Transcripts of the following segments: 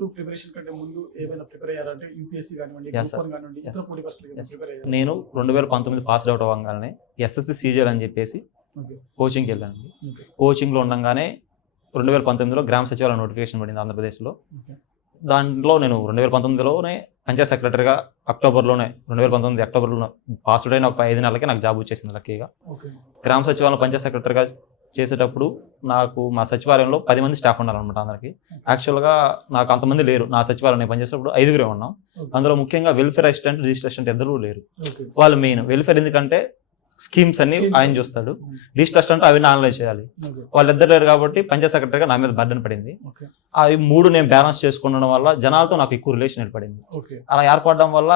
2 preparation కంటే ముందు ఏమైనా ప్రిపేర్ అయ్యారంటే యూపీఎస్సీ కానివ్వండి, Yes, గ్రూప్ sir. 1 కానివ్వండి, Yes. ఇతర పోటీ పరీక్షలకు Yes. ప్రిపేర్ అయ్యారు? నేను 2019 పాస్డ్ అవుట్ అవ్వగానే ఎస్ఎస్సి సీజీఎల్ అని చెప్పేసి ఓకే. కోచింగ్కి వెళ్ళాను. ఓకే. కోచింగ్లో ఉండగానే 2019లో గ్రామ సచివాలయ నోటిఫికేషన్ పడింది ఆంధ్రప్రదేశ్లో. ఓకే. దాంట్లో నేను 2019లోనే పంచాయత్ సెక్రటరీగా 2019 అక్టోబర్లో పాస్డ్ అయిన ఒక 5 నెలలకే నాకు జాబ్ వచ్చేసింది లక్కీగా. ఓకే. గ్రామ సచివాలయం పంచాయత్ సెక్రటరీగా చేసేటప్పుడు నాకు మా సచివాలయంలో 10 మంది స్టాఫ్ ఉండాలన్నమాట అందరికి. యాక్చువల్గా నాకు అంతమంది లేరు. నా సచివాలయం నేను పనిచేసేటప్పుడు 5గురే ఉన్నాం. ఓకే. అందులో ముఖ్యంగా వెల్ఫేర్ అసిస్టెంట్, రిజిస్టర్ అసిస్టెంట్ ఇద్దరు లేరు. ఓకే. వాళ్ళు మెయిన్ వెల్ఫేర్ ఎందుకంటే స్కీమ్స్ అన్ని Schemes. ఆయన చూస్తాడు, రిజిస్టర్ అసిస్టెంట్ అవి అనలైజ్ చేయాలి. ఓకే. వాళ్ళిద్దరు లేరు కాబట్టి పంచాయత్ సెక్రటరీగా నా మీద బర్డెన్ పడింది. ఓకే. అవి 3 నేను బ్యాలెన్స్ చేసుకుండడం వల్ల జనాలతో నాకు ఎక్కువ రిలేషన్ ఏర్పడింది. ఓకే. అలా ఏర్పడడం వల్ల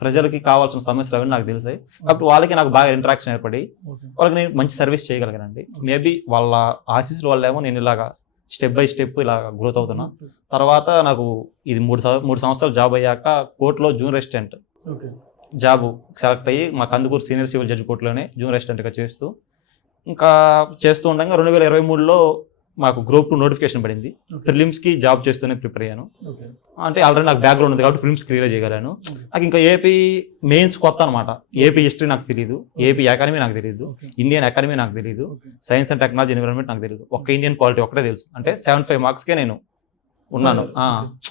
ప్రజలకి కావాల్సిన సమస్యలు అవన్నీ నాకు తెలిసాయి. కాబట్టి వాళ్ళకి నాకు బాగా ఇంటరాక్షన్ ఏర్పడి ఓకే. వాళ్ళకి నేను మంచి సర్వీస్ చేయగలిగానండి. మేబీ వాళ్ళ ఆశీస్సుల వల్ల ఏమో నేను ఇలాగా స్టెప్ బై స్టెప్ ఇలా గ్రోత్ అవుతున్నా. తర్వాత నాకు ఇది 3 సంవత్సరాలు జాబ్ అయ్యాక కోర్టులో junior assistant okay. Job select అయ్యి మా కందుకూరు సీనియర్ సివిల్ జడ్జి కోర్టులోనే జూనియర్ అసిస్టెంట్గా చేస్తూ ఇంకా చేస్తూ ఉండగా 2023లో మాకు గ్రూప్ 2 నోటిఫికేషన్ పడింది. ఓకే. ప్రిలిమ్స్కి జాబ్ చేస్తూనే ప్రిపేర్ అయ్యాను. ఓకే. అంటే ఆల్రెడీ నాకు బ్యాక్గ్రౌండ్ ఉంది కాబట్టి ప్రిలిమ్స్ క్లియర్ చేయగలను. నాకు ఇంకా ఏపీ మెయిన్స్ కొత్త అనమాట. ఏపీ హిస్టరీ నాకు తెలియదు, ఏపీ అకాడమీ నాకు తెలియదు, ఓకే. ఇండియన్ అకాడమీ నాకు తెలియదు, okay. Science and technology environment నాకు తెలియదు. ఒక్క ఇండియన్ పాలిటీ ఒకటే తెలుసు. అంటే 75 మార్క్స్కే నేను ఉన్నాను.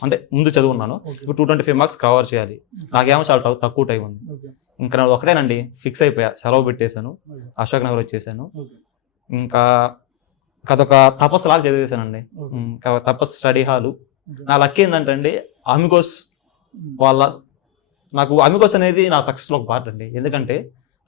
అంటే ముందు చదువున్నాను. ఓకే. ఇప్పుడు 225 మార్క్స్ కవర్ చేయాలి. నాకేమో చాలా తక్కువ టైం ఉంది. ఓకే. ఇంకా నేను ఒకటేనండి ఫిక్స్ అయిపోయా. సెలవు పెట్టేశాను, ఓకే. అశోక్ నగర్ వచ్చేసాను. ఓకే. ఇంకా అదొక తపస్సు లాగా చదివేశానండి. ఓకే. ఇంకా తపస్సు స్టడీ హాలు. ఓకే. నా లక్ ఏంటంటే అండి అమిగోస్ వాళ్ళ నాకు అమిగోస్ అనేది నా సక్సెస్లో ఒక పార్ట్ అండి. ఎందుకంటే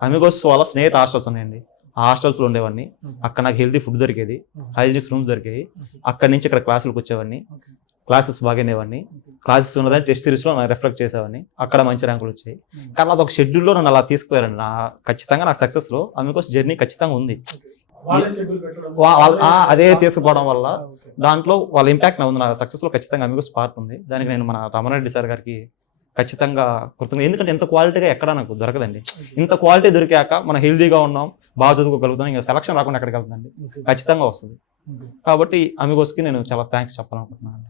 అమిగోస్ వాళ్ళ స్నేహిత హాస్టల్స్ ఉన్నాయండి. ఆ హాస్టల్స్లో ఉండేవాడిని. ఓకే. అక్కడ నాకు హెల్తీ ఫుడ్ దొరికేది, ఓకే. హైజీనిక్ రూమ్స్ దొరికేవి. ఓకే. అక్కడి నుంచి ఇక్కడ క్లాసులకు వచ్చేవాడిని. ఓకే. క్లాసెస్ బాగా వినేవాడిని. ఓకే. క్లాసెస్ ఉన్నదని టెస్ట్ సిరీస్లో నాకు రిఫ్లెక్ట్ చేసేవాడిని. అక్కడ మంచి ర్యాంకులు వచ్చాయి. ఓకే. కానీ అదొక షెడ్యూల్లో నన్ను అలా తీసుకుపోయారండి. ఖచ్చితంగా నాకు సక్సెస్లో అమిగోస్ జర్నీ ఖచ్చితంగా ఉంది. వాళ్ళే షెడ్యూల్ పెట్టడం, అదే తీసుకుపోవడం వల్ల ఓకే. దాంట్లో వాళ్ళ ఇంపాక్ట్ నా ఉంది. నా సక్సెస్లో ఖచ్చితంగా అమిగోస్ పార్ట్ ఉంది. దానికి నేను మన రమణారెడ్డి సార్ గారికి ఖచ్చితంగా కృతజ్ఞత. ఎందుకంటే ఇంత క్వాలిటీగా ఎక్కడా నాకు దొరకదండి. ఇంత క్వాలిటీ దొరికాక మనం హెల్తీగా ఉన్నాం, బాగా చదువుకోగలుగుతాం, ఇంకా సెలక్షన్ రాకుండా ఎక్కడికి వెళ్తుందండి, ఓకే. ఖచ్చితంగా వస్తుంది. ఓకే. కాబట్టి అమిగోస్కి నేను చాలా థ్యాంక్స్ చెప్పాలనుకుంటున్నాను.